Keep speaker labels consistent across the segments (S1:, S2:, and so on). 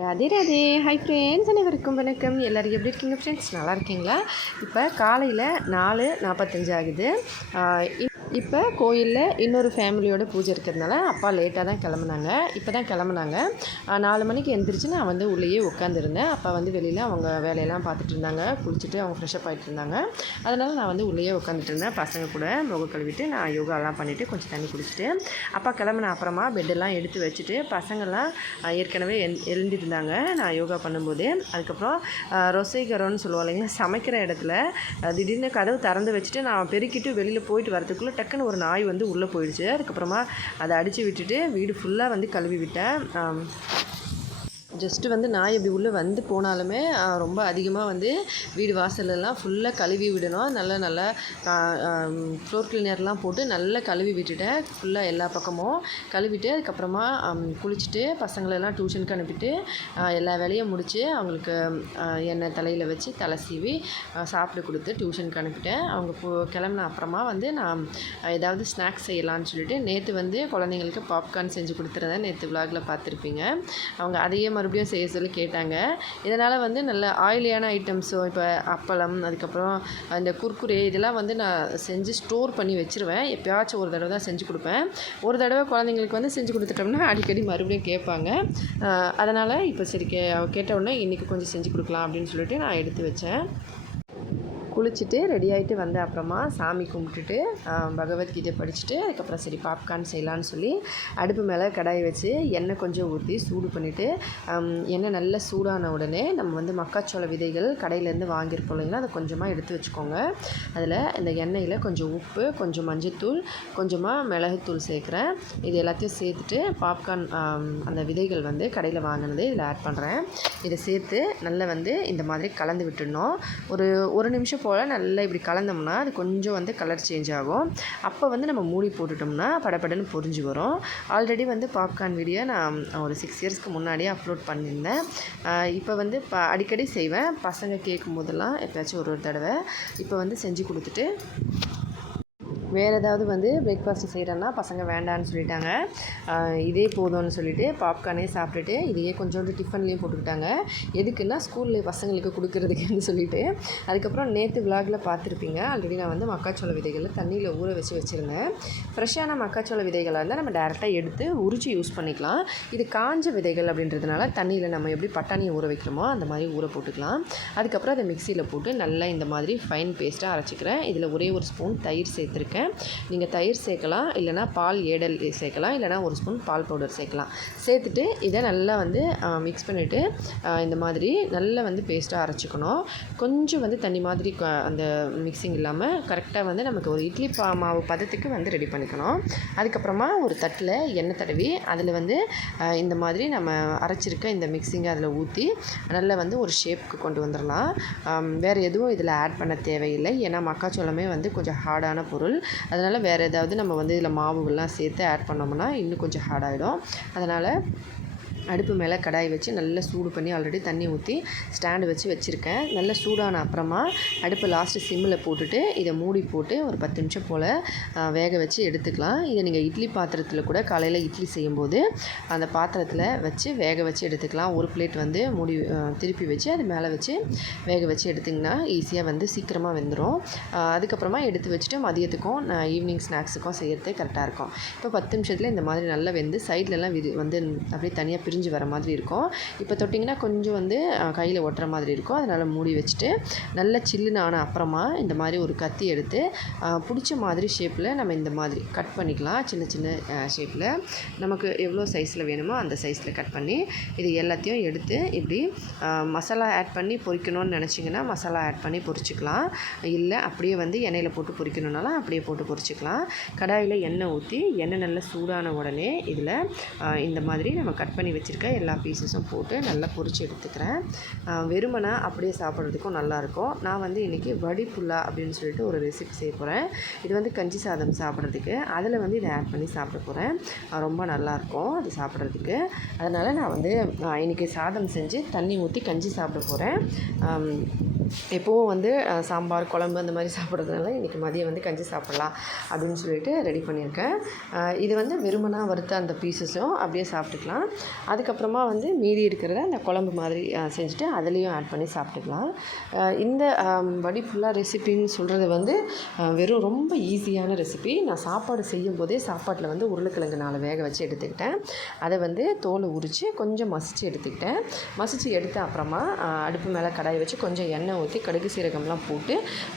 S1: Radhe Radhe. Hi friends அனைவருக்கும் வணக்கம். எல்லோரும் எப்படி இருக்கீங்க ஃப்ரெண்ட்ஸ் நல்லா இருக்கீங்களா? இப்போ காலையில் நாலு நாற்பத்தஞ்சு ஆகுது. இப்- இப்போ கோயிலில் இன்னொரு ஃபேமிலியோட பூஜை இருக்கிறதுனால அப்பா லேட்டாக தான் கிளம்புனாங்க. இப்போ தான் கிளம்புனாங்க. நாலு மணிக்கு எந்திரிச்சு நான் வந்து உள்ளேயே உட்காந்துருந்தேன். அப்பா வந்து வெளியில் அவங்க வேலையெல்லாம் பார்த்துட்டு இருந்தாங்க. குளிச்சுட்டு அவங்க ஃப்ரெஷ்அப் ஆகிட்டு இருந்தாங்க. அதனால் நான் வந்து உள்ளேயே உட்காந்துட்டு இருந்தேன். பசங்க கூட முகம் கழுவிட்டு நான் யோகாலாம் பண்ணிவிட்டு கொஞ்சம் தண்ணி குடிச்சிட்டு அப்பா கிளம்புன அப்புறமா பெட்டெல்லாம் எடுத்து வச்சுட்டு பசங்கள்லாம் ஏற்கனவே எந் எழுந்திருந்தாங்க நான் யோகா பண்ணும்போது. அதுக்கப்புறம் ரொசைகரோன்னு சொல்லுவோம் இல்லைங்களா? சமைக்கிற இடத்துல திடீர்னு கதவு திறந்து வச்சுட்டு நான் பெருக்கிட்டு வெளியில் போயிட்டு வரதுக்குள்ளே டக்குன்னு ஒரு நாய் வந்து உள்ளே போயிடுச்சு. அதுக்கப்புறமா அதை அடித்து விட்டுட்டு வீடு ஃபுல்லாக வந்து கழுவி விட்டேன். ஜஸ்ட்டு வந்து நாய் இப்படி உள்ளே வந்து போனாலுமே ரொம்ப அதிகமாக வந்து வீடு வாசலெல்லாம் ஃபுல்லாக கழுவி விடணும். நல்லா நல்லா ஃப்ளோர் கிளீனர்லாம் போட்டு நல்லா கழுவி விட்டுட்டேன் ஃபுல்லாக எல்லா பக்கமும் கழுவிட்டு அதுக்கப்புறமா குளிச்சுட்டு பசங்களெல்லாம் டியூஷனுக்கு அனுப்பிட்டு எல்லா வேலையும் முடித்து அவங்களுக்கு எண்ணெய் தலையில் வச்சு தலை சீவி சாப்பிட கொடுத்து டியூஷனுக்கு அனுப்பிட்டேன். அவங்க போ கிளம்புன அப்புறமா வந்து நான் ஏதாவது ஸ்நாக்ஸ் செய்யலான்னு சொல்லிட்டு நேற்று வந்து குழந்தைங்களுக்கு பாப்கார்ன் செஞ்சு கொடுத்துருந்தேன் நேற்று விலாகில் பார்த்துருப்பீங்க. அவங்க அதையே மறுபடியும் செய்ய சொல்லி கேட்டாங்க. இதனால் வந்து நல்ல ஆயிலியான ஐட்டம்ஸோ இப்போ அப்பளம் அதுக்கப்புறம் அந்த குர்குரே இதெல்லாம் வந்து நான் செஞ்சு ஸ்டோர் பண்ணி வச்சுருவேன். எப்பயாச்சும் ஒரு தடவை தான் செஞ்சு கொடுப்பேன். ஒரு தடவை குழந்தைங்களுக்கு வந்து செஞ்சு கொடுத்துட்டோம்னா அடிக்கடி மறுபடியும் கேட்பாங்க. அதனால் இப்போ சரி கே கேட்ட உடனே இன்றைக்கி கொஞ்சம் செஞ்சு கொடுக்கலாம் அப்படின்னு சொல்லிட்டு நான் எடுத்து வச்சேன். குளிச்சுட்டு ரெடி ஆகிட்டு வந்த அப்புறமா சாமி கும்பிட்டுட்டு பகவத்கீதை படிச்சுட்டு அதுக்கப்புறம் சரி பாப்கார்ன் செய்யலான்னு சொல்லி அடுப்பு மேலே கடாய் வச்சு எண்ணெய் கொஞ்சம் ஊற்றி சூடு பண்ணிவிட்டு எண்ணெய் நல்லா சூடான உடனே நம்ம வந்து மக்காச்சோள விதைகள் கடையிலேருந்து வாங்கியிருப்போம் இல்லைங்களா அதை கொஞ்சமாக எடுத்து வச்சுக்கோங்க. அதில் இந்த எண்ணெயில் கொஞ்சம் உப்பு கொஞ்சம் மஞ்சத்தூள் கொஞ்சமாக மிளகுத்தூள் சேர்க்குறேன். இது எல்லாத்தையும் சேர்த்துட்டு பாப்கார்ன் அந்த விதைகள் வந்து கடையில் வாங்கினது இதில் ஆட் பண்ணுறேன் இதை சேர்த்து நல்லா வந்து இந்த மாதிரி கலந்து விட்டுடணும். ஒரு ஒரு நிமிஷம் போல் நல்லா இப்படி கலந்தோம்னா அது கொஞ்சம் வந்து கலர் சேஞ்ச் ஆகும். அப்போ வந்து நம்ம மூடி போட்டுட்டோம்னா படப்படன்னு பொறிஞ்சு வரும். ஆல்ரெடி வந்து பாப்கார்ன் வீடியோ நான் ஒரு சிக்ஸ் இயர்ஸ்க்கு முன்னாடியே அப்லோட் பண்ணியிருந்தேன். இப்போ வந்து ப அடிக்கடி செய்வேன். பசங்க கேட்கும் போதெல்லாம் எப்பயாச்சும் ஒரு ஒரு தடவை. இப்போ வந்து செஞ்சு கொடுத்துட்டு வேறு ஏதாவது வந்து பிரேக்ஃபாஸ்ட் செய்கிறேன்னா பசங்க வேண்டான்னு சொல்லிட்டாங்க. இதே போதும்னு சொல்லிட்டு பாப்கார்னே சாப்பிட்டுட்டு இதையே கொஞ்சோண்டு டிஃபன்லேயும் போட்டுக்கிட்டாங்க. எதுக்குன்னா ஸ்கூலில் பசங்களுக்கு கொடுக்கறதுக்குன்னு சொல்லிட்டு. அதுக்கப்புறம் நேற்று விலாகில் பார்த்துருப்பீங்க. ஆல்ரெடி நான் வந்து மக்காச்சோள விதைகளை தண்ணியில் ஊற வச்சு வச்சுருந்தேன். ஃப்ரெஷ்ஷான மக்காச்சோள விதைகளாக இருந்தால் நம்ம டேரெக்டாக எடுத்து உரிச்சு யூஸ் பண்ணிக்கலாம். இது காஞ்ச விதைகள் அப்படின்றதுனால தண்ணியில் நம்ம எப்படி பட்டாணியை ஊற வைக்கிறோமோ அந்த மாதிரி ஊற போட்டுக்கலாம். அதுக்கப்புறம் அதை மிக்சியில் போட்டு நல்லா இந்த மாதிரி ஃபைன் பேஸ்ட்டாக அரைச்சிக்கிறேன். இதில் ஒரே ஒரு ஸ்பூன் தயிர் சேர்த்துருக்கேன். நீங்கள் தயிர் சேர்க்கலாம் இல்லைனா பால் ஏடல் சேர்க்கலாம் இல்லைனா ஒரு ஸ்பூன் பால் பவுடர் சேர்க்கலாம். சேர்த்துட்டு இதை நல்லா வந்து மிக்ஸ் பண்ணிவிட்டு இந்த மாதிரி நல்லா வந்து பேஸ்ட்டாக அரைச்சிக்கணும். கொஞ்சம் வந்து தண்ணி மாதிரி அந்த மிக்சிங் இல்லாமல் கரெக்டாக வந்து நமக்கு ஒரு இட்லி பா மாவு பதத்துக்கு வந்து ரெடி பண்ணிக்கணும். அதுக்கப்புறமா ஒரு தட்டில் எண்ணெய் தடவி அதில் வந்து இந்த மாதிரி நம்ம அரைச்சிருக்க இந்த மிக்சிங்கை அதில் ஊற்றி நல்லா வந்து ஒரு ஷேப்புக்கு கொண்டு வந்துடலாம் வேறு எதுவும் இதில் ஆட் பண்ண தேவையில்லை. ஏன்னா மக்காச்சோளமே வந்து கொஞ்சம் ஹார்டான பொருள். அதனால் வேறு ஏதாவது நம்ம வந்து இதில் மாவுகள்லாம் சேர்த்து ஆட் பண்ணோம்னா இன்னும் கொஞ்சம் ஹார்டாகிடும் அதனால் அடுப்பு மேலே கடாய் வச்சு நல்லா சூடு பண்ணி ஆல்ரெடி தண்ணி ஊற்றி ஸ்டாண்டு வச்சு வச்சுருக்கேன். நல்லா சூடான அப்புறமா அடுப்பு லாஸ்ட்டு சிம்மில் போட்டுட்டு இதை மூடி போட்டு ஒரு பத்து நிமிஷம் போல் வேக வச்சு எடுத்துக்கலாம். இதை நீங்கள் இட்லி பாத்திரத்தில் கூட காலையில் இட்லி செய்யும்போது அந்த பாத்திரத்தில் வச்சு வேக வச்சு எடுத்துக்கலாம். ஒரு பிளேட் வந்து மூடி திருப்பி வச்சு அது மேலே வச்சு வேக வச்சு எடுத்திங்கன்னா ஈஸியாக வந்து சீக்கிரமாக வெந்துடும் அதுக்கப்புறமா எடுத்து வச்சுட்டு மதியத்துக்கும் நான் ஈவினிங் ஸ்நாக்ஸுக்கும் செய்கிறது கரெக்டாக இருக்கும். இப்போ பத்து நிமிஷத்தில் இந்த மாதிரி நல்லா வெந்து சைட்லலாம் விது வந்து அப்படியே தனியாக பிரிஞ்சு வர மாதிரி இருக்கும். இப்போ தொட்டிங்கன்னா கொஞ்சம் வந்து கையில் ஒட்டுற மாதிரி இருக்கும். அதனால் மூடி வச்சுட்டு நல்லா சில்லுன்னு ஆன அப்புறமா இந்த மாதிரி ஒரு கத்தி எடுத்து பிடிச்ச மாதிரி ஷேப்பில் நம்ம இந்த மாதிரி கட் பண்ணிக்கலாம். சின்ன சின்ன ஷேப்பில் நமக்கு எவ்வளோ சைஸில் வேணுமோ அந்த சைஸில் கட் பண்ணி இது எல்லாத்தையும் எடுத்து இப்படி மசாலா ஆட் பண்ணி பொரிக்கணும்னு நினச்சிங்கன்னா மசாலா ஆட் பண்ணி பொரிச்சுக்கலாம் இல்லை அப்படியே வந்து எண்ணெயில் போட்டு பொரிக்கணுன்னாலும் அப்படியே போட்டு பொரிச்சுக்கலாம் கடாயில் எண்ணெய் ஊற்றி எண்ணெய் நல்லா சூடான உடனே இதில் இந்த மாதிரி நம்ம கட் பண்ணி வச்சுருக்க எல்லா பீசஸும் போட்டு நல்லா பொரிச்சு எடுத்துக்கிறேன். வெறுமனை அப்படியே சாப்பிட்றதுக்கும் நல்லாயிருக்கும். நான் வந்து இன்றைக்கி வடிப்புல்லா அப்படின்னு சொல்லிட்டு ஒரு ரெசிபி செய்ய போகிறேன் இது வந்து கஞ்சி சாதம் சாப்பிட்றதுக்கு. அதில் வந்து இதை ஆட் பண்ணி சாப்பிட போகிறேன் ரொம்ப நல்லாயிருக்கும் அது சாப்பிட்றதுக்கு. அதனால் நான் வந்து இன்றைக்கி சாதம் செஞ்சு தண்ணி ஊற்றி கஞ்சி சாப்பிட போகிறேன் எப்போவும் வந்து சாம்பார் குழம்பு அந்த மாதிரி சாப்பிட்றதுனால இன்றைக்கி மதியம் வந்து கஞ்சி சாப்பிட்லாம் அப்படின்னு சொல்லிட்டு ரெடி பண்ணியிருக்கேன். இது வந்து வெறுமனா வறுத்த அந்த பீசஸும் அப்படியே சாப்பிட்டுக்கலாம். அதுக்கப்புறமா வந்து மீதி இருக்கிறத அந்த குழம்பு மாதிரி செஞ்சுட்டு அதுலேயும் ஆட் பண்ணி சாப்பிட்டுக்கலாம். இந்த வடி ஃபுல்லாக ரெசிபின்னு சொல்கிறது வந்து வெறும் ரொம்ப ஈஸியான ரெசிபி நான் சாப்பாடு செய்யும் போதே சாப்பாட்டில் வந்து உருளைக்கிழங்கு நாலு வேக வச்சு எடுத்துக்கிட்டேன். அதை வந்து தோலை உரித்து கொஞ்சம் மசித்து எடுத்துக்கிட்டேன். மசித்து எடுத்த அப்புறமா அடுப்பு மேலே கடாயை வச்சு கொஞ்சம் எண்ணெய் ஊற்றி கடுகு சீரகம்லாம் போட்டு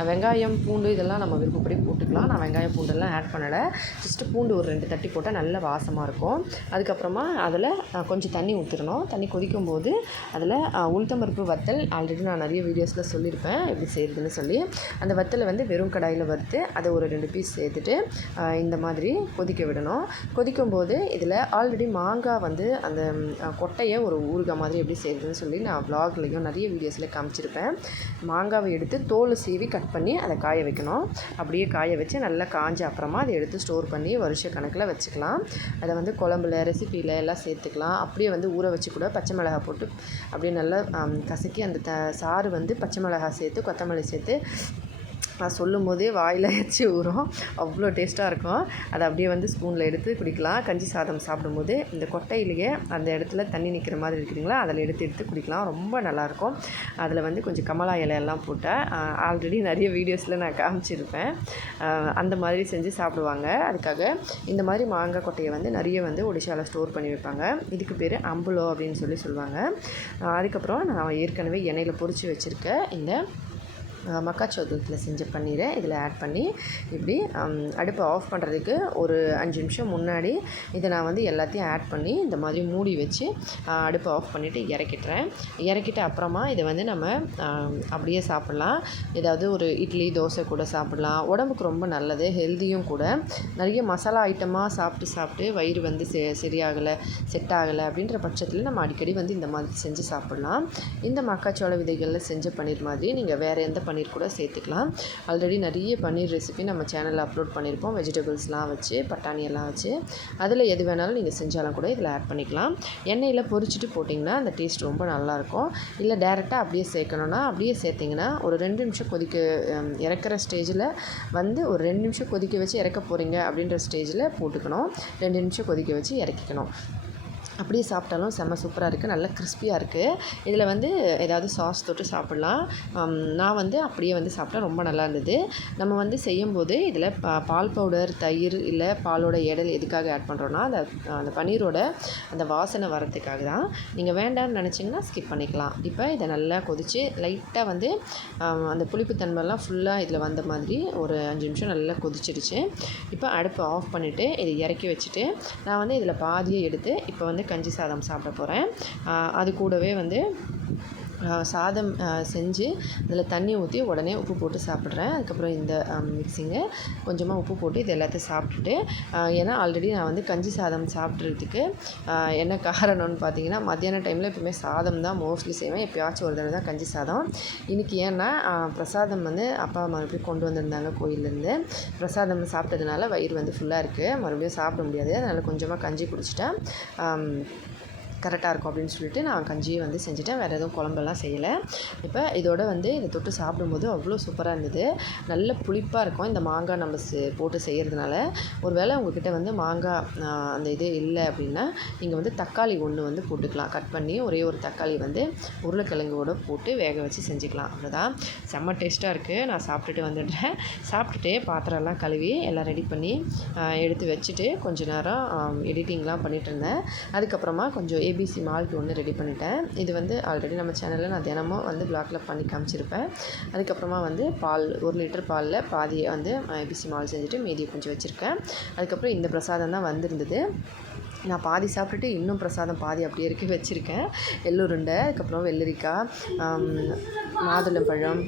S1: வெங்காயம் பூண்டு இதெல்லாம் நம்ம விருப்பப்படி போட்டுக்கலாம். நான் வெங்காயம் பூண்டெல்லாம் ஆட் பண்ணலை. ஜஸ்ட்டு பூண்டு ஒரு ரெண்டு தட்டி போட்டால் நல்ல வாசமாக இருக்கும். அதுக்கப்புறமா அதில் கொஞ்சம் தண்ணி ஊற்றிடணும் தண்ணி கொதிக்கும் போது அதில் உளுத்தம்பருப்பு வத்தல் ஆல்ரெடி நான் நிறைய வீடியோஸில் சொல்லியிருப்பேன். எப்படி செய்கிறதுன்னு சொல்லி. அந்த வத்தலை வந்து வெறும் கடாயில் வறுத்து அதை ஒரு ரெண்டு பீஸ் சேர்த்துட்டு இந்த மாதிரி கொதிக்க விடணும். கொதிக்கும் போது இதில் ஆல்ரெடி மாங்காய் வந்து அந்த கொட்டையை ஒரு ஊறுகாய் மாதிரி எப்படி செய்கிறதுன்னு சொல்லி நான் வ்ளாக்லேயும் நிறைய வீடியோஸில் காமிச்சிருப்பேன். மாங்காவை எடுத்து தோல் சீவி கட் பண்ணி அதை காய வைக்கணும். அப்படியே காய வச்சு நல்லா காஞ்ச அப்புறமா அதை எடுத்து ஸ்டோர் பண்ணி வருஷ கணக்கில் வச்சுக்கலாம். அதை வந்து குழம்புல ரெசிப்பியில் எல்லாம் சேர்த்துக்கலாம். அப்படியே வந்து ஊற வச்சு கூட பச்சை மிளகாய் போட்டு அப்படியே நல்லா கசக்கி அந்த த சாறு வந்து பச்சை மிளகாய் சேர்த்து கொத்தமல்லி சேர்த்து நான் சொல்லும் போதே வாயில் வச்சு ஊறும். அவ்வளோ டேஸ்ட்டாக இருக்கும். அதை அப்படியே வந்து ஸ்பூனில் எடுத்து குடிக்கலாம். கஞ்சி சாதம் சாப்பிடும்போது இந்த கொட்டையிலேயே அந்த இடத்துல தண்ணி நிற்கிற மாதிரி இருக்குதுங்களா? அதில் எடுத்து எடுத்து குடிக்கலாம். ரொம்ப நல்லாயிருக்கும். அதில் வந்து கொஞ்சம் கமலா இலையெல்லாம் போட்டால் ஆல்ரெடி நிறைய வீடியோஸில் நான் காமிச்சிருப்பேன். அந்த மாதிரி செஞ்சு சாப்பிடுவாங்க. அதுக்காக இந்த மாதிரி மாங்காய் கொட்டையை வந்து நிறைய வந்து ஒடிஷாவில் ஸ்டோர் பண்ணி வைப்பாங்க. இதுக்கு பேர் அம்புலோ அப்படின்னு சொல்லி சொல்லுவாங்க. அதுக்கப்புறம் நான் ஏற்கனவே எண்ணெயில் பொறிச்சு வச்சுருக்க இந்த மக்காச்சோளத்தில் செஞ்ச பன்னீரை இதில் ஆட் பண்ணி இப்படி அடுப்பை ஆஃப் பண்ணுறதுக்கு ஒரு அஞ்சு நிமிஷம் முன்னாடி இதை நான் வந்து எல்லாத்தையும் ஆட் பண்ணி இந்த மாதிரி மூடி வச்சு அடுப்பை ஆஃப் பண்ணிவிட்டு இறக்கிட்டுறேன். இறக்கிட்ட அப்புறமா இதை வந்து நம்ம அப்படியே சாப்பிட்லாம். ஏதாவது ஒரு இட்லி தோசை கூட சாப்பிட்லாம். உடம்புக்கு ரொம்ப நல்லது ஹெல்த்தியும் கூட. நிறைய மசாலா ஐட்டமாக சாப்பிட்டு சாப்பிட்டு வயிறு வந்து செ சரியாகலை செட் ஆகலை அப்படின்ற பட்சத்தில் நம்ம அடிக்கடி வந்து இந்த மாதிரி செஞ்சு சாப்பிட்லாம். இந்த மக்காச்சோள விதைகளில் செஞ்ச பன்னீர் மாதிரி நீங்கள் வேறு எந்த பன்னீர் கூட சேர்த்துக்கலாம். ஆல்ரெடி நிறைய பன்னீர் ரெசிபி நம்ம சேனலில் அப்லோட் பண்ணியிருப்போம் வெஜிடபிள்ஸ்லாம் வச்சு பட்டாணியெல்லாம் வச்சு. அதில் எது வேணாலும் நீங்கள் செஞ்சாலும் கூட இதில் ஆட் பண்ணிக்கலாம். எண்ணெயில் பொரிச்சிட்டு போட்டிங்கன்னா அந்த டேஸ்ட் ரொம்ப நல்லாயிருக்கும். இல்லை டேரெக்டாக அப்படியே சேர்க்கணுன்னா அப்படியே சேர்த்திங்கன்னா ஒரு ரெண்டு நிமிஷம் கொதிக்க இறக்குற ஸ்டேஜில் வந்து ஒரு ரெண்டு நிமிஷம் கொதிக்க வச்சு இறக்க போகிறீங்க அப்படின்ற ஸ்டேஜில் போட்டுக்கணும். ரெண்டு நிமிஷம் கொதிக்க வச்சு இறக்கிக்கணும். அப்படியே சாப்பிட்டாலும் செம்ம சூப்பராக இருக்குது நல்லா கிறிஸ்பியாக இருக்குது இதில் வந்து ஏதாவது சாஸ் தொட்டு சாப்பிட்லாம். நான் வந்து அப்படியே வந்து சாப்பிட்டா ரொம்ப நல்லா இருந்தது. நம்ம வந்து செய்யும்போது இதில் பா பால் பவுடர் தயிர் இல்லை பாலோட எடல் எதுக்காக ஆட் பண்ணுறோன்னா அந்த அந்த பன்னீரோட அந்த வாசனை வரத்துக்காக தான். நீங்கள் வேண்டாம்னு நினச்சிங்கன்னா ஸ்கிப் பண்ணிக்கலாம். இப்போ இதை நல்லா கொதித்து லைட்டாக வந்து அந்த புளிப்புத்தன்மைலாம் ஃபுல்லாக இதில் வந்த மாதிரி ஒரு அஞ்சு நிமிஷம் நல்லா கொதிச்சிடுச்சு இப்போ அடுப்பை ஆஃப் பண்ணிவிட்டு இதை இறக்கி வச்சுட்டு நான் வந்து இதில் பாதியை எடுத்து இப்போ வந்து கஞ்சி சாதம் சாப்பிட போகிறேன் அது கூடவே வந்து சாதம் செஞ்சு அதில் தண்ணி ஊற்றி உடனே உப்பு போட்டு சாப்பிட்றேன். அதுக்கப்புறம் இந்த மிக்சிங்கை கொஞ்சமாக உப்பு போட்டு இது எல்லாத்தையும் சாப்பிட்டுட்டு ஏன்னா ஆல்ரெடி நான் வந்து கஞ்சி சாதம் சாப்பிட்றதுக்கு என்ன காரணம்னு பார்த்தீங்கன்னா மத்தியான டைமில் எப்பவுமே சாதம் தான் மோஸ்ட்லி செய்வேன். எப்பயாச்சும் ஒரு தடவை தான் கஞ்சி சாதம். இன்றைக்கி ஏன்னா பிரசாதம் வந்து அப்பா மறுபடியும் கொண்டு வந்திருந்தாங்க கோயிலேருந்து பிரசாதம் சாப்பிட்டதுனால வயிறு வந்து ஃபுல்லாக இருக்குது மறுபடியும் சாப்பிட முடியாது. அதனால் கொஞ்சமாக கஞ்சி குடிச்சிட்டேன். கரெக்டாக இருக்கும் அப்படின்னு சொல்லிட்டு நான் கஞ்சியை வந்து செஞ்சுட்டேன். வேறு எதுவும் குழம்பெல்லாம் செய்யலை. இப்போ இதோட வந்து இதை தொட்டு சாப்பிடும்போது அவ்வளோ சூப்பராக இருந்தது. நல்ல புளிப்பாக இருக்கும். இந்த மாங்காய் நம்ம செ- போட்டு செய்கிறதுனால ஒருவேளை உங்ககிட்ட வந்து மாங்காய் அந்த இது இல்லை அப்படின்னா நீங்கள் வந்து தக்காளி ஒன்று வந்து போட்டுக்கலாம். கட் பண்ணி ஒரே ஒரு தக்காளி வந்து உருளைக்கிழங்கோட போட்டு வேக வச்சு செஞ்சுக்கலாம். அவ்வளோதான் செம்ம டேஸ்ட்டாக இருக்குது நான் சாப்பிட்டுட்டு வந்துடுறேன். சாப்பிட்டுட்டு பாத்திரம்லாம் கழுவி எல்லாம் ரெடி பண்ணி எடுத்து வச்சுட்டு கொஞ்சம் நேரம் எடிட்டிங்லாம் பண்ணிகிட்டு இருந்தேன். அதுக்கப்புறமா கொஞ்சம் ஏபிசி மால்ட் ஒன்று ரெடி பண்ணிட்டேன். இது வந்து ஆல்ரெடி நம்ம சேனலில் நான் தினமும் வந்து பிளாக்ல பண்ணி காமிச்சிருப்பேன். அதுக்கப்புறமா வந்து பால் ஒரு லிட்டர் பாலில் பாதியை வந்து ஏபிசி மால் செஞ்சுட்டு மீதியை கொஞ்சம் வச்சுருக்கேன். அதுக்கப்புறம் இந்த பிரசாதம் தான் வந்திருந்தது. நான் பாதி சாப்பிட்டுட்டு இன்னும் பிரசாதம் பாதி அப்படியே இருக்கு வச்சுருக்கேன். எள்ளுருண்டை அதுக்கப்புறம் வெள்ளரிக்காய் ஆம், மாதுளம்பழம்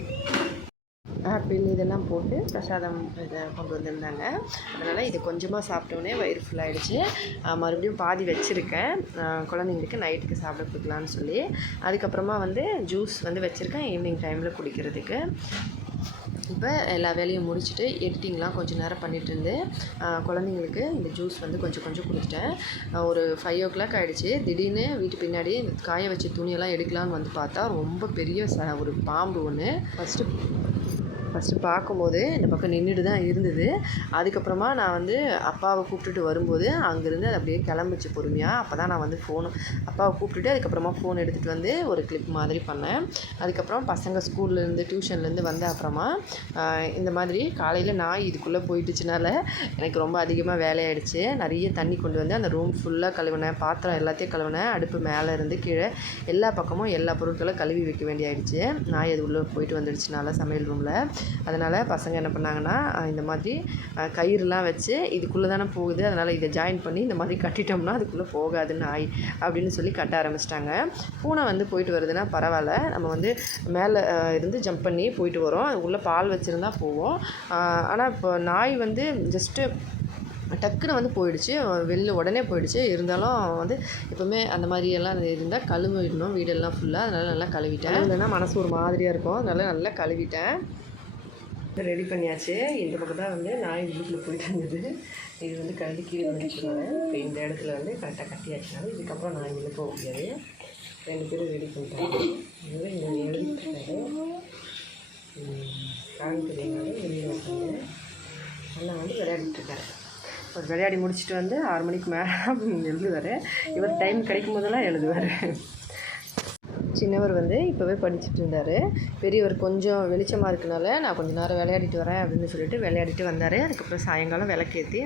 S1: ஆப்பிள் இதெல்லாம் போட்டு பிரசாதம் இதை கொண்டு வந்திருந்தாங்க. அதனால் இது கொஞ்சமாக சாப்பிட்டோன்னே வயிறு ஃபுல்லாகிடுச்சு மறுபடியும் பாதி வச்சுருக்கேன். குழந்தைங்களுக்கு நைட்டுக்கு சாப்பிட கொடுக்கலான்னு சொல்லி. அதுக்கப்புறமா வந்து ஜூஸ் வந்து வச்சுருக்கேன் ஈவினிங் டைமில் குடிக்கிறதுக்கு. இப்போ எல்லா வேலையும் முடிச்சுட்டு எடிட்டிங்லாம் கொஞ்சம் நேரம் பண்ணிட்டு இருந்து குழந்தைங்களுக்கு இந்த ஜூஸ் வந்து கொஞ்சம் கொஞ்சம் கொடுத்துட்டேன். ஒரு ஃபைவ் ஓ கிளாக் ஆகிடுச்சு திடீர்னு வீட்டு பின்னாடி இந்த காய வச்ச துணியெல்லாம் எடுக்கலான்னு வந்து பார்த்தா ரொம்ப பெரிய ச ஒரு பாம்பு ஒன்று ஃபஸ்ட்டு ஃபஸ்ட்டு பார்க்கும்போது இந்த பக்கம் நின்றுட்டு தான் இருந்தது. அதுக்கப்புறமா நான் வந்து அப்பாவை கூப்பிட்டுட்டு வரும்போது அங்கேருந்து அது அப்படியே கிளம்பிச்சு பொறுமையாக அப்போ தான் நான் வந்து ஃபோனு அப்பாவை கூப்பிட்டுட்டு அதுக்கப்புறமா ஃபோன் எடுத்துகிட்டு வந்து ஒரு கிளிப் மாதிரி பண்ணேன். அதுக்கப்புறம் பசங்க ஸ்கூல்லேருந்து டியூஷன்லேருந்து வந்த அப்புறமா இந்த மாதிரி காலையில் நாய் இதுக்குள்ளே போயிட்டுச்சுனால எனக்கு ரொம்ப அதிகமாக வேலையாயிடுச்சு. நிறைய தண்ணி கொண்டு வந்து அந்த ரூம் ஃபுல்லாக கழுவினேன். பாத்திரம் எல்லாத்தையும் கழுவினேன். அடுப்பு மேலே இருந்து கீழே எல்லா பக்கமும் எல்லா பொருட்களும் கழுவி வைக்க வேண்டியாயிடுச்சு. நாய் அது உள்ளே போயிட்டு வந்துடுச்சுனால சமையல் ரூமில் அதனால் பசங்க என்ன பண்ணாங்கன்னா இந்த மாதிரி கயிறுலாம் வச்சு இதுக்குள்ளே தானே போகுது அதனால் இதை ஜாயின் பண்ணி இந்த மாதிரி கட்டிட்டோம்னா அதுக்குள்ளே போகாது நாய் அப்படின்னு சொல்லி கட்ட ஆரம்பிச்சிட்டாங்க. பூனை வந்து போயிட்டு வருதுன்னா பரவாயில்ல நம்ம வந்து மேலே இருந்து ஜம்ப் பண்ணி போயிட்டு வரோம் உள்ளே பால் வச்சுருந்தா போவோம். ஆனால் இப்போ நாய் வந்து ஜஸ்ட்டு டக்குன்னு வந்து போயிடுச்சு வெளில உடனே போயிடுச்சு. இருந்தாலும் வந்து எப்போவுமே அந்த மாதிரியெல்லாம் இருந்தால் கழுவிடணும் வீடெல்லாம் ஃபுல்லாக அதனால் நல்லா கழுவிட்டேன். இல்லைன்னா மனசு ஒரு மாதிரியாக இருக்கும் அதனால நல்லா கழுவிட்டேன். ரெடி பண்ணியாச்சு. இந்த பக்கம் தான் வந்து நாய் வீட்டில் போயிட்டு இருந்தது இது வந்து கழுவி கீழே வந்துட்டுனால இப்போ இந்த இடத்துல வந்து கரெக்டாக கட்டியாச்சுனால இதுக்கப்புறம் நாய் வெளில போக முடியாது. ரெண்டு பேரும் ரெடி பண்ணிட்டாங்க. இவர் இங்கே எழுதிட்டுருக்காரு காமிக்கிறீங்க வெளியே வந்தாங்க அண்ணா வந்து விளையாடிட்டு இருக்காரு. அவர் விளையாடி முடிச்சுட்டு வந்து ஆறு மணிக்கு மேலே எழுதுவார். இவர் டைம் கிடைக்கும் போதெல்லாம் எழுதுவார். சின்னவர் வந்து இப்போவே படிச்சுட்டு இருந்தார் பெரியவர் கொஞ்சம் வெளிச்சமாக இருக்கனால நான் கொஞ்ச நேரம் விளையாடிட்டு வரேன் அப்படின்னு சொல்லிட்டு விளையாடிட்டு வந்தார். அதுக்கப்புறம் சாயங்காலம் விளக்கேற்றி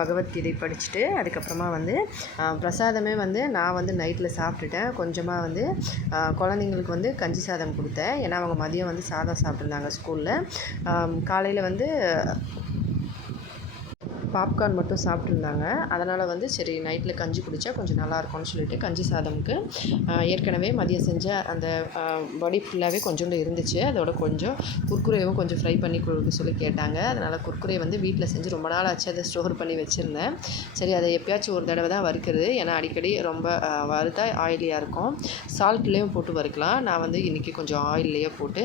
S1: பகவத்கீதை படிச்சுட்டு அதுக்கப்புறமா வந்து பிரசாதமே வந்து நான் வந்து நைட்டில் சாப்பிட்டுட்டேன். கொஞ்சமாக வந்து குழந்தைங்களுக்கு வந்து கஞ்சி சாதம் கொடுத்தேன். ஏன்னா அவங்க மதியம் வந்து சாதம் சாப்பிட்ருந்தாங்க ஸ்கூலில் காலையில் வந்து பாப்கார்ன் மட்டும் சாப்பிட்ருந்தாங்க அதனால் வந்து சரி நைட்டில் கஞ்சி குடித்தா கொஞ்சம் நல்லாயிருக்கும்னு சொல்லிட்டு கஞ்சி சாதமுக்கு ஏற்கனவே மதியம் செஞ்ச அந்த ஆஹ், வடி ஃபுல்லாகவே கொஞ்சோண்டு இருந்துச்சு. அதோட கொஞ்சம் குர்குரேவும் கொஞ்சம் ஃப்ரை பண்ணி கொடுக்க சொல்லி கேட்டாங்க. அதனால் குர்குரே வந்து வீட்டில் செஞ்சு ரொம்ப நாள் ஆச்சு. அதை ஸ்டோர் பண்ணி வச்சுருந்தேன். சரி அதை எப்பயாச்சும் ஒரு தடவை தான் வறுக்கிறது. ஏன்னா அடிக்கடி ரொம்ப வறுத்தா ஆயிலியாக இருக்கும். சால்ட்லேயும் போட்டு வறுக்கலாம். நான் வந்து இன்றைக்கி கொஞ்சம் ஆயில்லையே போட்டு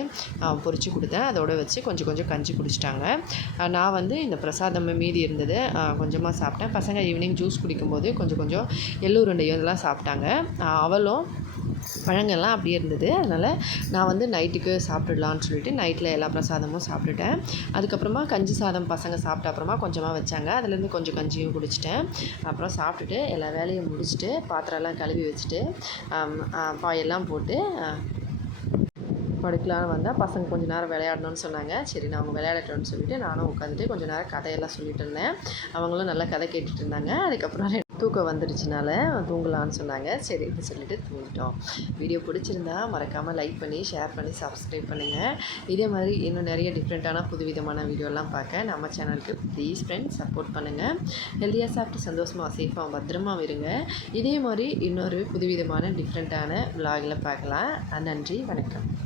S1: பொறிச்சு கொடுத்தேன். அதோட வச்சு கொஞ்சம் கொஞ்சம் கஞ்சி குடிச்சிட்டாங்க. நான் வந்து இந்த பிரசாதம் மீதி இருந்தது கொஞ்சமாக சாப்பிட்டேன். பசங்க ஈவினிங் ஜூஸ் குடிக்கும்போது கொஞ்சம் கொஞ்சம் எள்ளூருண்டையும் இதெல்லாம் சாப்பிட்டாங்க. அவளும் பழங்கள்லாம் அப்படியே இருந்தது. அதனால் நான் வந்து நைட்டுக்கு சாப்பிட்டுடலான்னு சொல்லிட்டு நைட்டில் எல்லா பிரசாதமும் சாப்பிட்டுட்டேன். அதுக்கப்புறமா கஞ்சி சாதம் பசங்க சாப்பிட்ட அப்புறமா கொஞ்சமாக வச்சாங்க. அதுலேருந்து கொஞ்சம் கஞ்சியும் குடிச்சிட்டேன். அப்புறம் சாப்பிட்டுட்டு எல்லா வேலையும் முடிச்சுட்டு பாத்திரம்லாம் கழுவி வச்சுட்டு பாயெல்லாம் போட்டு படுக்கலான்னு வந்தால் பசங்க கொஞ்சம் நேரம் விளையாடணும்னு சொன்னாங்க. சரி நான் அவங்க விளையாடட்டும்னு சொல்லிட்டு நானும் உட்காந்துட்டு கொஞ்சம் நேரம் கதையெல்லாம் சொல்லிட்டு இருந்தேன். அவங்களும் நல்லா கதை கேட்டுட்டு இருந்தாங்க. அதுக்கப்புறம் தூக்கம் வந்துடுச்சுனால தூங்கலான்னு சொன்னாங்க. சரின்னு சொல்லிட்டு தூங்கிட்டோம். வீடியோ பிடிச்சிருந்தா மறக்காமல் லைக் பண்ணி ஷேர் பண்ணி சப்ஸ்கிரைப் பண்ணுங்கள் இதே மாதிரி இன்னும் நிறைய டிஃப்ரெண்ட்டான புதுவிதமான வீடியோலாம் பார்க்க நம்ம சேனலுக்கு ப்ளீஸ் ஃப்ரெண்ட்ஸ் சப்போர்ட் பண்ணுங்கள் ஹெல்த்தியாக சாப்பிட்டு சந்தோஷமாக சேஃபாக பத்திரமா இருங்க. இதே மாதிரி இன்னொரு புதுவிதமான டிஃப்ரெண்ட்டான விலாகில் பார்க்கலாம். நன்றி வணக்கம்.